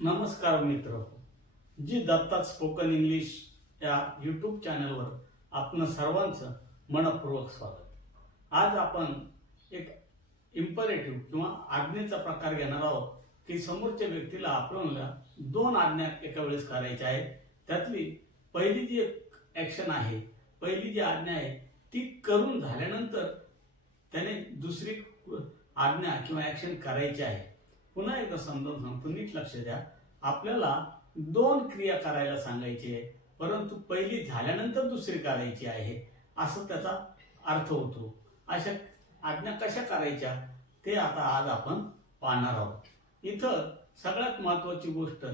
नमस्कार मित्र, जी दत्तात spoken English या यूट्यूब चॅनलवर आपण सर्वांचं मनपूर्वक स्वागत। आज आपण एक इम्परेटिव्ह किंवा आज्ञेचा प्रकार घेणार आहोत की समोरच्या व्यक्तीला आपल्याला दोन आज्ञा एका वेळेस करायच्या आहेत। त्यातली पहिली जी ऍक्शन आहे, पहिली जी आज्ञा आहे ती करून झाल्यानंतर त्याने दुसरी आज्ञा किंवा ऍक्शन करायची आहे। पुन्हा एकदा समजावून सांगतो, नीट लक्ष द्या। आपल्याला दोन क्रिया करायला सांगायची आहे, परंतु पहिली झाल्यानंतर दुसरी करायची आहे असं त्याचा अर्थ होतो। अशा आज्ञा कशा करायच्या ते आता आज आपण पाहणार आहोत। इथं सगळ्यात महत्त्वाची गोष्ट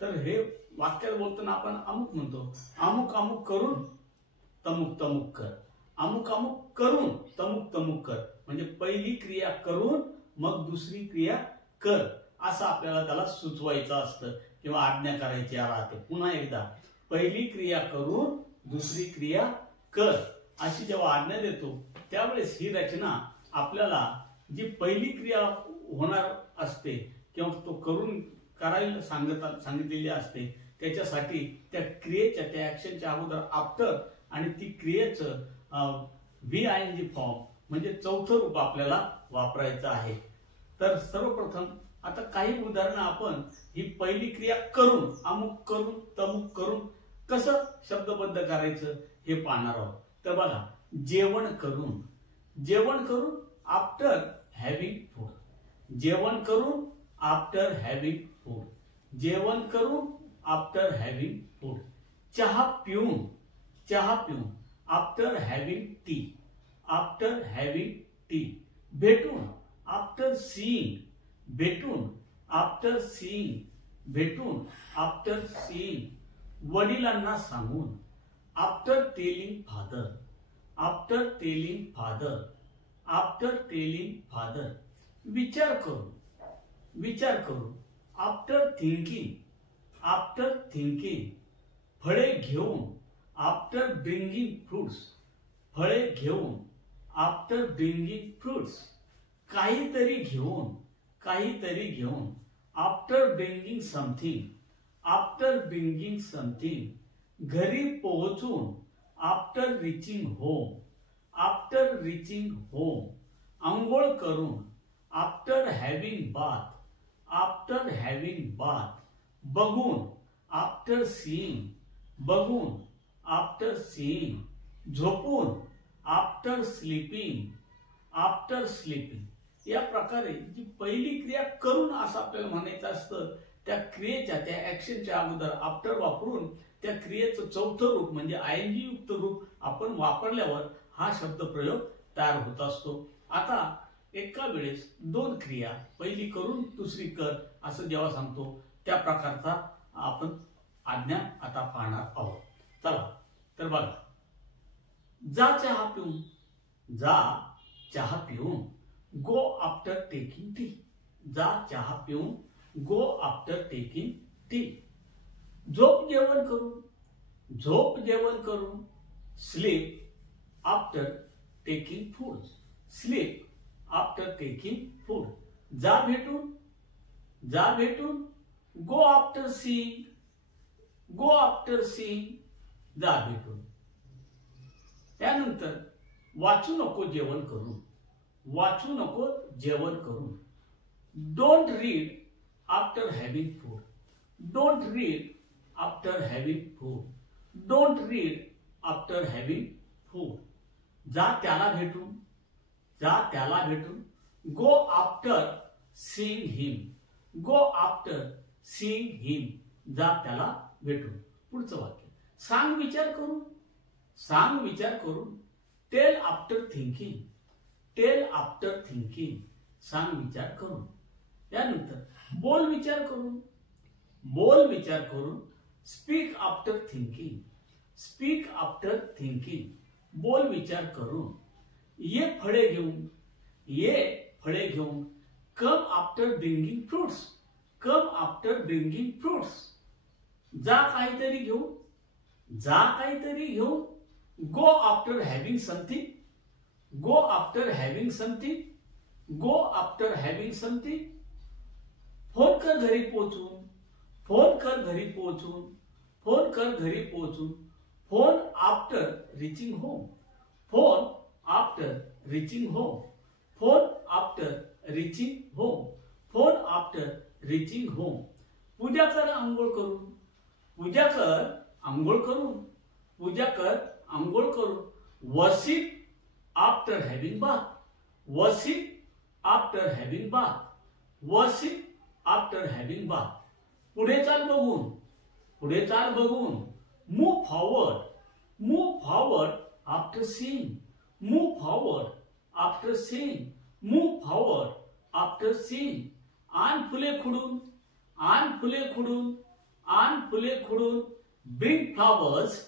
तर हे वाक्यात बोलताना आपण अमुक म्हणतो, अमुक अमुक करून तमुक तमुक कर, अमुक अमुक करून तमुक तमुक कर, म्हणजे पहिली क्रिया करून मग दुसरी क्रिया कर असं आपल्याला त्याला सुचवायचं असतं किंवा आज्ञा करायची राहते। पुन्हा एकदा, पहिली क्रिया करून दुसरी क्रिया कर अशी जेव्हा आज्ञा देतो त्यावेळेस ही रचना आपल्याला जी पहिली क्रिया होणार असते किंवा तो करून करायला सांगितलेली असते त्याच्यासाठी त्या क्रियेच्या त्या ऍक्शनच्या अगोदर आफ्टर आणि ती क्रियेचं VING फॉर्म म्हणजे चौथं रूप आपल्याला वापरायचं आहे। तर सर्वप्रथम आता काही उदाहरणं आपण ही पहिली क्रिया करून अमुक करून तमुक करून कसं शब्दबद्ध करायचं हे पाहणार आहोत। तर बघा, जेवण करून, जेवण करून आफ्टर हॅव्हिंग फूड, जेवण करून आफ्टर हॅव्हिंग फूड, जेवण करून आफ्टर हॅव्हिंग फूड, चहा पिऊन, चहा पिऊन after having T, after having T, भेटून आफ्टर सीइंग, भेटून आफ्टर सीइंग, भेटून आफ्टर सीइंग, वडिलांना सांगून after telling father, after telling father, after telling father, विचार करून, विचार करून आफ्टर थिंकिंग, आफ्टर थिंकिंग, फळे घेऊन आफ्टर ब्रिंगिंग फ्रुट्स, फळे घेऊन आफ्टर ब्रिंगिंग फ्रुट्स, काहीतरी घेऊन, काहीतरी घेऊन after bringing something, after bringing something, घरी पोहोचून after reaching home, after reaching home, अंघोळ करून after having bath, after having bath, बघून आफ्टर सीइंग, बघून आफ्टर सीइंग, झोपून आफ्टर स्लीपिंग, आफ्टर स्लीपिंग। या प्रकारे जी पहिली क्रिया करून असं आपल्याला म्हणायचं असतं त्या क्रियेच्या त्या ऍक्शनच्या अगोदर आफ्टर वापरून त्या क्रियेचं चौथं रूप म्हणजे ING युक्त रूप आपण वापरल्यावर हा शब्द प्रयोग तयार होत असतो। आता एका वेळेस दोन क्रिया, पहिली करून दुसरी कर असं जेव्हा सांगतो त्या प्रकारचा आपण आज्ञा आता पाहणार आहोत। चला तर बघा, जा चहा पिऊन, जा चहा पिऊन, गो आफ्टर टेकिंग टी, जा चहा पिऊन, गो आफ्टर टेकिंग टी, झोप जेवण करून, झोप जेवण करून, sleep after taking food, sleep after taking food, जा भेटून, जा भेटून, go after seeing, go after seeing, जा भेटून। त्यानंतर वाचू नको जेवण करून, वाचू नको जेवण करून, don't read after having food, don't read after having food, don't read after having food, जा त्याला भेटून, जा त्याला भेटून, गो आफ्टर सीइंग हिम, गो आफ्टर सीइंग हिम, जा त्याला भेटून। पुढचं वाक्य, सांग विचार करून, सांग विचार करून, tell after thinking, tell after thinking, सांग विचार करून। त्यानंतर बोल विचार करून, बोल विचार करून, speak after thinking, speak after thinking, बोल विचार करून, ये फळे घेऊन, ये फळे घेऊन, come after bringing fruits, come after bringing fruits, जा काहीतरी घेऊन, जा काहीतरी घेऊन, go after having something, go after having something, go after having something, phone कर घरी पोहोचून, फोन कर घरी पोहोचून, फोन कर घरी पोहोचून, phone after reaching home, phone after reaching home, phone after reaching home, phone after reaching home. पूजा कर आंघोळ करून, पूजा कर आंघोळ करून, पूजा कर आंघोळ करून. Worship after having bath, worship after having bath, worship after having bath. पुढे चाल बघून, पुढे चाल बघून. Move forward, move forward after seeing, move forward after seeing, move forward after seeing. आण फुले खुडून, आण फुले खुडून, आण फुले खुडून. Bring flowers,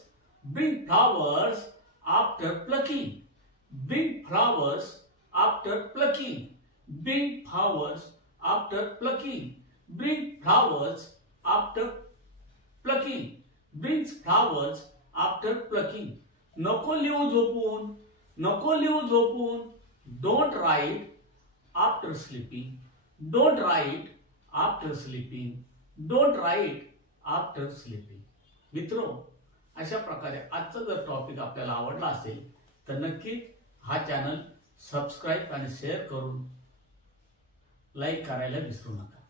bring flowers after plucking, bring flowers after plucking, bring flowers after plucking, bring flowers after plucking, bring flowers after plucking. नको लिहू झोपून, नको लिहू झोपून. Don't write after sleeping, don't write after sleeping, don't write after sleeping. मित्रो, अशा प्रकारे आजचा जर टॉपिक आपल्याला आवडला असेल तर नक्की हा चॅनल सबस्क्राईब आणि शेअर करून लाईक करायला विसरू नका.